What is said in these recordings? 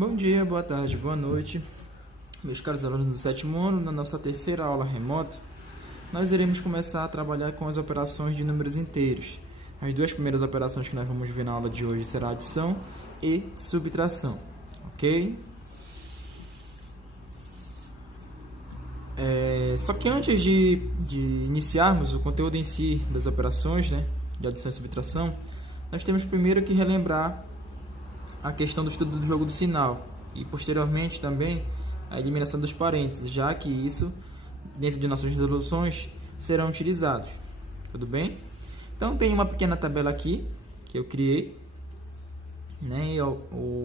Bom dia, boa tarde, boa noite, meus caros alunos do sétimo ano. Na nossa terceira aula remota, nós iremos começar a trabalhar com as operações de números inteiros. As duas primeiras operações que nós vamos ver na aula de hoje serão adição e subtração, ok? Só que antes de iniciarmos o conteúdo em si das operações, de adição e subtração, nós temos primeiro que relembrar a questão do estudo do jogo do sinal e posteriormente também a eliminação dos parênteses, já que isso, dentro de nossas resoluções, serão utilizados. Tudo bem? Então tem uma pequena tabela aqui que eu criei,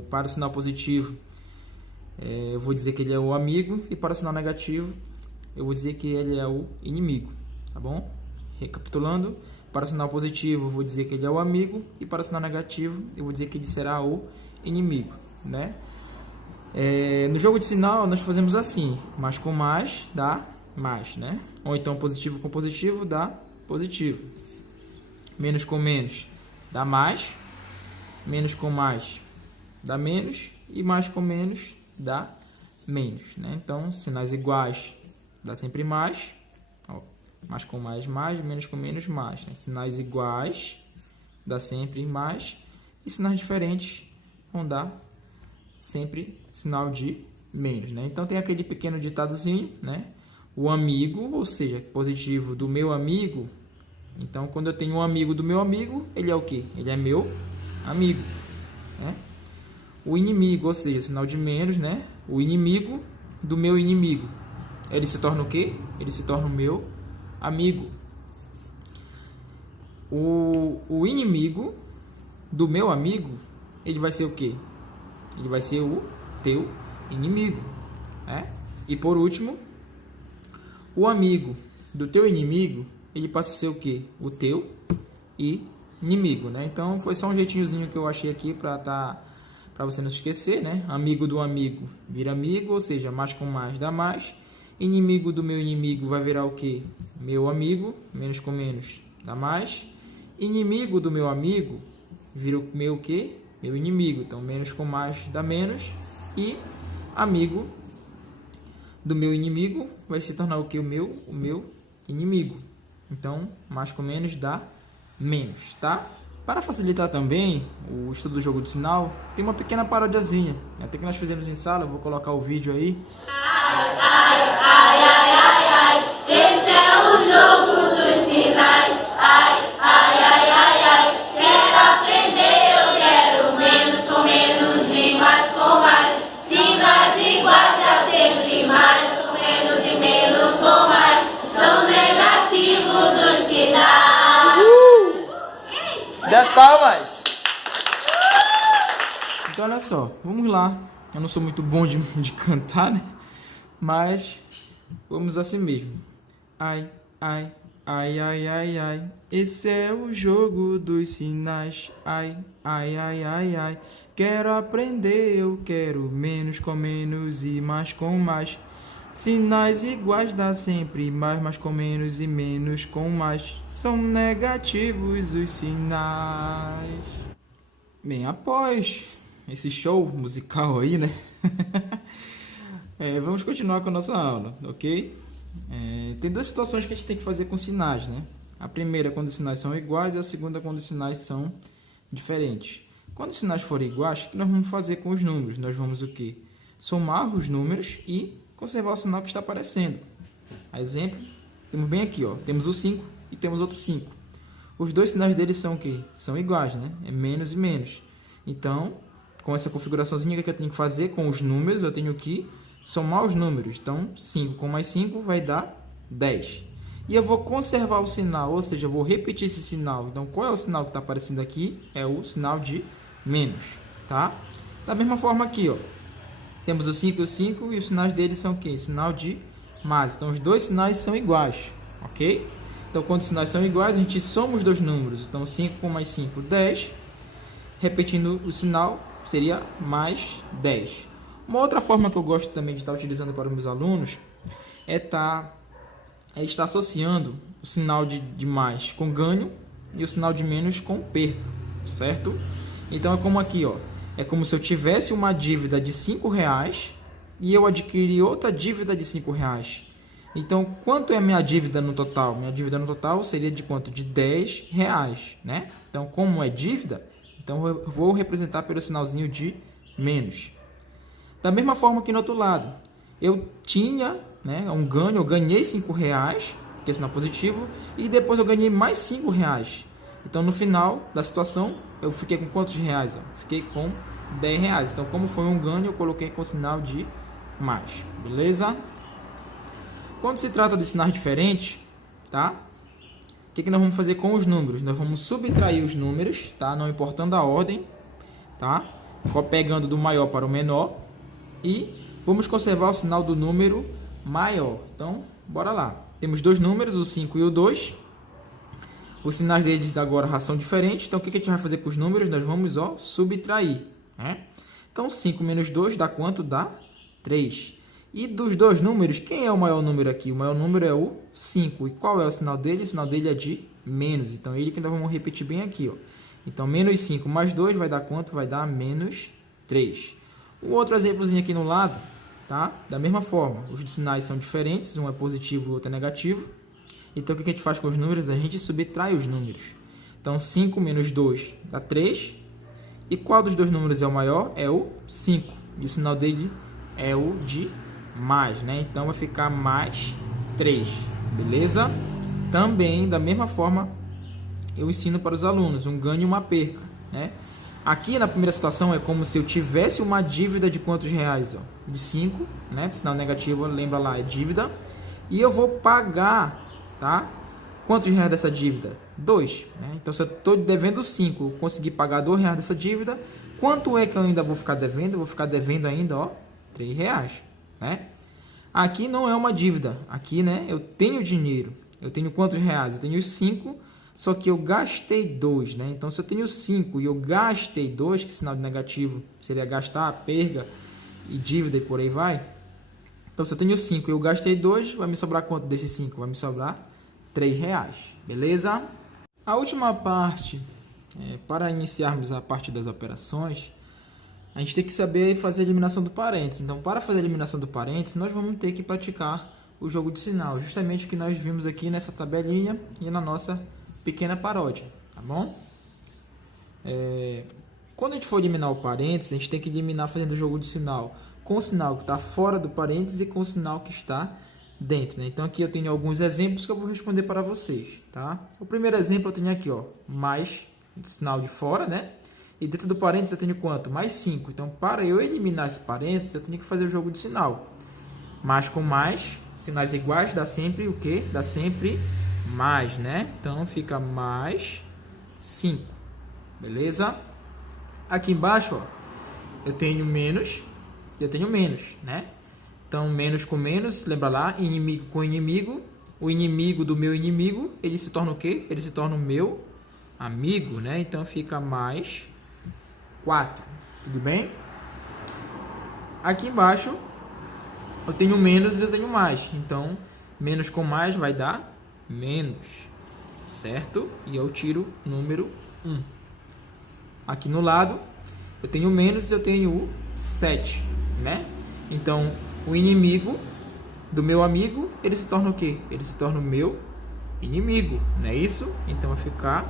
para o sinal positivo eu vou dizer que ele é o amigo, e para o sinal negativo eu vou dizer que ele é o inimigo, tá bom? Recapitulando, para o sinal positivo eu vou dizer que ele é o amigo, e para o sinal negativo eu vou dizer que ele será o inimigo, no jogo de sinal nós fazemos assim: mais com mais dá mais, ou então positivo com positivo dá positivo, menos com menos dá mais, menos com mais dá menos, e mais com menos dá menos, Então, sinais iguais dá sempre mais, mais com mais, mais, menos com menos, mais, Sinais iguais dá sempre mais, e sinais diferentes vão dar sempre sinal de menos, Então, tem aquele pequeno ditadozinho, O amigo, ou seja, positivo do meu amigo. Então, quando eu tenho um amigo do meu amigo, ele é o quê? Ele é meu amigo, O inimigo, ou seja, sinal de menos, O inimigo do meu inimigo, ele se torna o quê? Ele se torna o meu amigo. O inimigo do meu amigo, ele vai ser o quê? Ele vai ser o teu inimigo, E por último, o amigo do teu inimigo, ele passa a ser o quê? O teu inimigo, Então, foi só um jeitinhozinho que eu achei aqui para você não se esquecer, Amigo do amigo vira amigo, ou seja, mais com mais dá mais. Inimigo do meu inimigo vai virar o quê? Meu amigo, menos com menos dá mais. Inimigo do meu amigo vira o meu quê? Meu inimigo. Então, menos com mais dá menos. E amigo do meu inimigo vai se tornar o quê? O meu inimigo. Então, mais com menos dá menos, tá? Para facilitar também o estudo do jogo de sinal, tem uma pequena parodiazinha. Até que nós fizemos em sala, eu vou colocar o vídeo aí. Ai, ai, ai, ai, ai, ai, esse é o jogo dos sinais. Ai, ai, ai, ai, ai, quero aprender, eu quero menos com menos e mais com mais. Sinais iguais dá sempre mais com menos e menos com mais. São negativos os sinais. 10 palmas! Então, olha só, vamos lá. Eu não sou muito bom de cantar, mas vamos assim mesmo. Ai, ai, ai, ai, ai, ai, esse é o jogo dos sinais. Ai, ai, ai, ai, ai, quero aprender, eu quero menos com menos e mais com mais. Sinais iguais dá sempre mais, mais com menos e menos com mais. São negativos os sinais. Bem, após esse show musical aí, vamos continuar com a nossa aula, ok? Tem duas situações que a gente tem que fazer com sinais, A primeira é quando os sinais são iguais e a segunda é quando os sinais são diferentes. Quando os sinais forem iguais, o que nós vamos fazer com os números? Nós vamos o quê? Somar os números e conservar o sinal que está aparecendo. Exemplo, temos bem aqui, temos o 5 e temos outro 5. Os dois sinais deles são o quê? São iguais, É menos e menos. Então, com essa configuraçãozinha que eu tenho que fazer com os números, eu tenho que somar os números. Então, 5 com mais 5 vai dar 10. E eu vou conservar o sinal, ou seja, eu vou repetir esse sinal. Então, qual é o sinal que está aparecendo aqui? É o sinal de menos, tá? Da mesma forma aqui, temos o 5 e o 5 e os sinais deles são o quê? Sinal de mais. Então, os dois sinais são iguais, ok? Então, quando os sinais são iguais, a gente soma os dois números. Então, 5 com mais 5, 10. Repetindo o sinal, seria mais 10. Uma outra forma que eu gosto também de estar utilizando para os meus alunos é estar associando o sinal de mais com ganho e o sinal de menos com perca, certo? Então, é como aqui, é como se eu tivesse uma dívida de R$ 5 e eu adquiri outra dívida de R$ 5. Então, quanto é minha dívida no total? Minha dívida no total seria de quanto? De R$ 10, né? Então, como é dívida, então eu vou representar pelo sinalzinho de menos. Da mesma forma que no outro lado, eu tinha, né, um ganho, eu ganhei R$ 5, que é sinal positivo, e depois eu ganhei mais R$ 5. Então, no final da situação, eu fiquei com quantos reais? Fiquei com R$ 10. Então, como foi um ganho, eu coloquei com o sinal de mais. Beleza? Quando se trata de sinais diferentes, tá? O que nós vamos fazer com os números? Nós vamos subtrair os números, tá? Não importando a ordem, tá? Pegando do maior para o menor. E vamos conservar o sinal do número maior. Então, bora lá. Temos dois números, o 5 e o 2. Os sinais deles agora são diferentes. Então, o que a gente vai fazer com os números? Nós vamos, subtrair, né? Então, 5 menos 2 dá quanto? Dá 3. E dos dois números, quem é o maior número aqui? O maior número é o 5. E qual é o sinal dele? O sinal dele é de menos. Então, ele que nós vamos repetir bem aqui, ó. Então, menos 5 mais 2 vai dar quanto? Vai dar menos 3. Um outro exemplozinho aqui no lado, tá? Da mesma forma, os sinais são diferentes. Um é positivo e o outro é negativo. Então, o que a gente faz com os números? A gente subtrai os números. Então, 5 menos 2 dá 3. E qual dos dois números é o maior? É o 5. E o sinal dele é o de mais, né? Então, vai ficar mais 3, beleza? Também, da mesma forma, eu ensino para os alunos um ganho e uma perca, né? Aqui, na primeira situação, é como se eu tivesse uma dívida de quantos reais? De 5, né? Sinal negativo, lembra lá, é dívida. E eu vou pagar, tá? Quantos reais dessa dívida? 2, né? Então, se eu estou devendo 5, eu consegui pagar R$ 2 dessa dívida, quanto é que eu ainda vou ficar devendo? Eu vou ficar devendo ainda, R$ 3, né? Aqui não é uma dívida. Aqui, né, eu tenho dinheiro. Eu tenho quantos reais? Eu tenho 5, só que eu gastei 2, né? Então, se eu tenho 5 e eu gastei 2, que sinal de negativo seria gastar, perda e dívida e por aí vai. Então, se eu tenho 5 e eu gastei 2, vai me sobrar quanto desses 5? Vai me sobrar R$ 3, beleza? A última parte, para iniciarmos a parte das operações, a gente tem que saber fazer a eliminação do parênteses. Então, para fazer a eliminação do parênteses, nós vamos ter que praticar o jogo de sinal, justamente o que nós vimos aqui nessa tabelinha e na nossa pequena paródia, tá bom? Quando a gente for eliminar o parênteses, a gente tem que eliminar fazendo o jogo de sinal com o sinal que está fora do parênteses e com o sinal que está dentro, né? Então, aqui eu tenho alguns exemplos que eu vou responder para vocês, tá? O primeiro exemplo eu tenho aqui, mais sinal de fora, né? E dentro do parênteses eu tenho quanto? Mais 5. Então, para eu eliminar esse parênteses, eu tenho que fazer o jogo de sinal. Mais com mais, sinais iguais, dá sempre o quê? Dá sempre mais, né? Então, fica mais 5. Beleza? Aqui embaixo, eu tenho menos e eu tenho menos, né? Então, menos com menos, lembra lá, inimigo com inimigo. O inimigo do meu inimigo, ele se torna o quê? Ele se torna o meu amigo, né? Então, fica mais 4, tudo bem? Aqui embaixo eu tenho menos e eu tenho mais. Então, menos com mais vai dar menos, certo? E eu tiro o número 1. Aqui no lado eu tenho menos e eu tenho o 7, né? Então, o inimigo do meu amigo, ele se torna o quê? Ele se torna o meu inimigo, não é isso? Então, vai ficar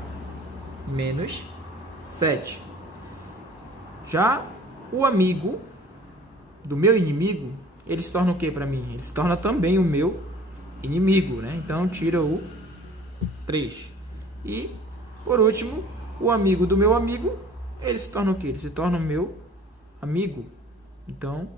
menos 7. Já o amigo do meu inimigo, ele se torna o que para mim? Ele se torna também o meu inimigo, né? Então, tira o 3. E, por último, o amigo do meu amigo, ele se torna o que? Ele se torna o meu amigo. Então,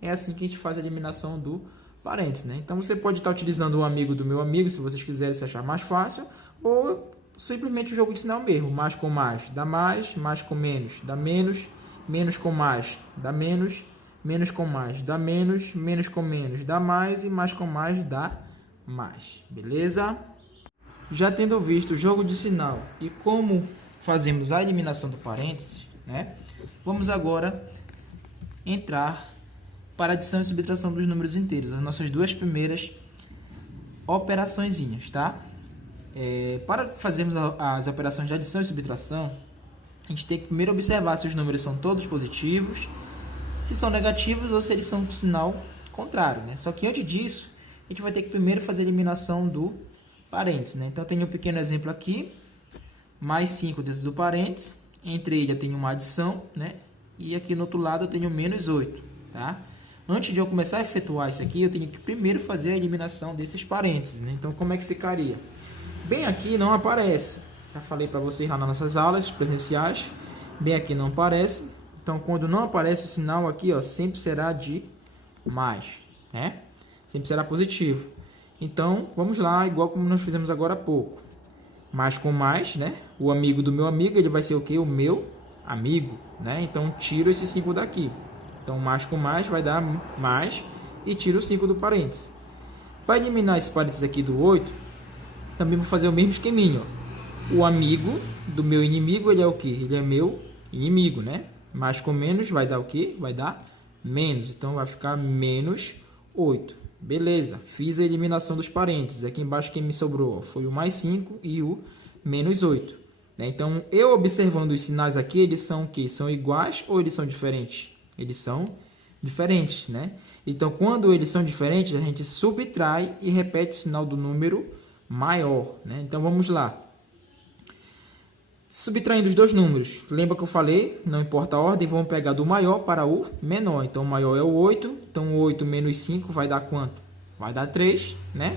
é assim que a gente faz a eliminação do parênteses, né? Então, você pode estar utilizando o amigo do meu amigo, se vocês quiserem se achar mais fácil, ou simplesmente o jogo de sinal mesmo. Mais com mais dá mais com menos dá menos, menos com mais dá menos, menos com mais dá menos, menos com menos dá mais e mais com mais dá mais, beleza? Já tendo visto o jogo de sinal e como fazemos a eliminação do parênteses, né? Vamos agora entrar para a adição e subtração dos números inteiros, as nossas duas primeiras operaçõezinhas, tá? Para fazermos as operações de adição e subtração, a gente tem que primeiro observar se os números são todos positivos, se são negativos ou se eles são com sinal contrário, né? Só que antes disso, a gente vai ter que primeiro fazer a eliminação do parênteses, né? Então, eu tenho um pequeno exemplo aqui, mais 5 dentro do parênteses, entre ele eu tenho uma adição, né? E aqui no outro lado eu tenho menos 8, tá? Antes de eu começar a efetuar isso aqui, eu tenho que primeiro fazer a eliminação desses parênteses, né? Então, como é que ficaria? Bem aqui não aparece. Já falei para vocês lá nas nossas aulas presenciais. Bem aqui não aparece. Então, quando não aparece o sinal aqui, ó, sempre será de mais, né? Sempre será positivo. Então, vamos lá, igual como nós fizemos agora há pouco. Mais com mais, né? O amigo do meu amigo, ele vai ser o quê? O meu amigo, né? Então, tiro esse 5 daqui. Então, mais com mais vai dar mais e tiro o 5 do parênteses. Para eliminar esse parênteses aqui do 8, também vou fazer o mesmo esqueminho, ó. O amigo do meu inimigo, ele é o quê? Ele é meu inimigo, né? Mais com menos vai dar o quê? Vai dar menos. Então, vai ficar menos 8. Beleza. Fiz a eliminação dos parênteses. Aqui embaixo, quem me sobrou foi o mais 5 e o menos 8. Né? Então, eu observando os sinais aqui, eles são o quê? São iguais ou eles são diferentes? Eles são diferentes, né? Então, quando eles são diferentes, a gente subtrai e repete o sinal do número maior, né? Então, vamos lá. Subtraindo os dois números, lembra que eu falei? Não importa a ordem, vamos pegar do maior para o menor. Então, o maior é o 8. Então, 8 menos 5 vai dar quanto? Vai dar 3, né?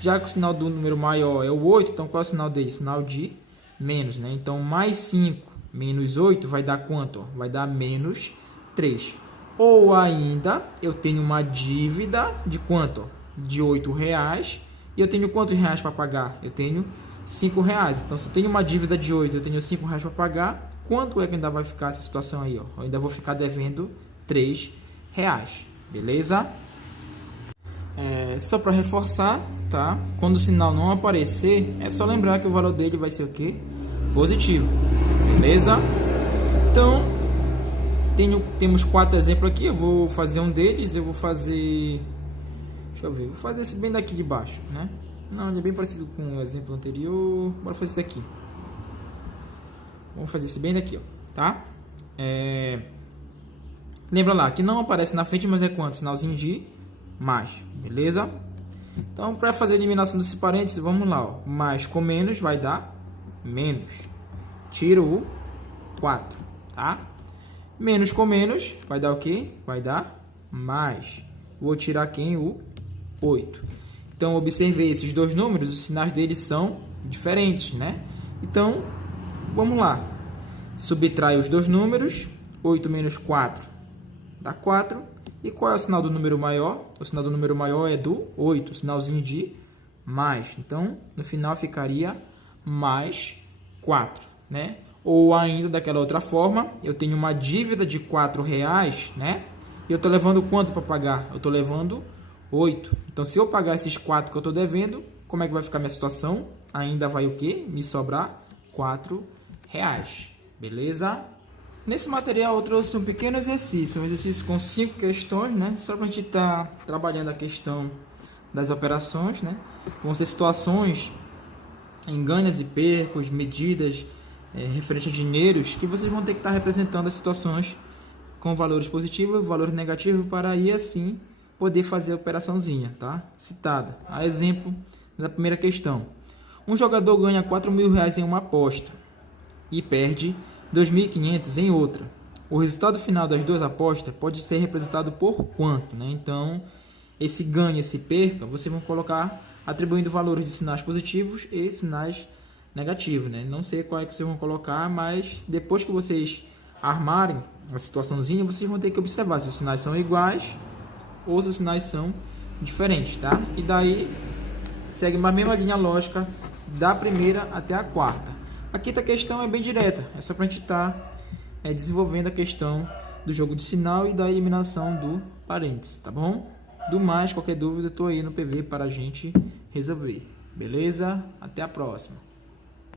Já que o sinal do número maior é o 8, então qual é o sinal dele? Sinal de menos, né? Então, mais 5 menos 8 vai dar quanto? Vai dar menos 3. Ou ainda, eu tenho uma dívida de quanto? De R$8. E eu tenho quantos reais para pagar? Eu tenho R$5. Então, se eu tenho uma dívida de 8, eu tenho R$5 para pagar, quanto é que ainda vai ficar essa situação aí? Ó? Eu ainda vou ficar devendo R$3. Beleza? Só para reforçar, tá? Quando o sinal não aparecer, é só lembrar que o valor dele vai ser o quê? Positivo. Beleza? Então, temos 4 exemplos aqui. Eu vou fazer um deles. Eu vou fazer... Deixa eu ver. Vou fazer esse bem daqui de baixo, né? Não, ele é bem parecido com o exemplo anterior. Bora fazer esse daqui. Vamos fazer esse bem daqui, ó. Tá? Lembra lá, que não aparece na frente, mas é quanto? Sinalzinho de mais. Beleza? Então, para fazer a eliminação desse parênteses, vamos lá, ó. Mais com menos vai dar menos. Tiro o 4, tá? Menos com menos vai dar o quê? Vai dar mais. Vou tirar quem? O 8. Então, observei esses dois números, os sinais deles são diferentes, né? Então, vamos lá. Subtrai os dois números. 8 menos 4 dá 4. E qual é o sinal do número maior? O sinal do número maior é do 8, sinalzinho de mais. Então, no final ficaria mais 4, né? Ou ainda, daquela outra forma, eu tenho uma dívida de R$4, né? E eu estou levando quanto para pagar? Eu estou levando 8. Então, se eu pagar esses 4 que eu estou devendo, como é que vai ficar minha situação? Ainda vai o quê? Me sobrar R$4. Beleza? Nesse material eu trouxe um pequeno exercício. Um exercício com 5 questões, né? Só para a gente estar trabalhando a questão das operações, né? Vão ser situações em ganhos e percos, medidas referentes a dinheiros, que vocês vão ter que estar representando as situações com valores positivos e valores negativos para aí assim poder fazer a operaçãozinha, tá? Citada. A exemplo da primeira questão. Um jogador ganha R$4.000 em uma aposta e perde R$2.500 em outra. O resultado final das duas apostas pode ser representado por quanto, né? Então, esse ganho e esse perca, vocês vão colocar atribuindo valores de sinais positivos e sinais negativos, né? Não sei qual é que vocês vão colocar, mas depois que vocês armarem a situaçãozinha, vocês vão ter que observar se os sinais são iguais ou se os sinais são diferentes, tá? E daí segue uma mesma linha lógica da primeira até a quarta. A quinta questão é bem direta, é só para a gente estar desenvolvendo a questão do jogo de sinal e da eliminação do parênteses, tá bom? Do mais, qualquer dúvida, eu estou aí no PV para a gente resolver. Beleza? Até a próxima.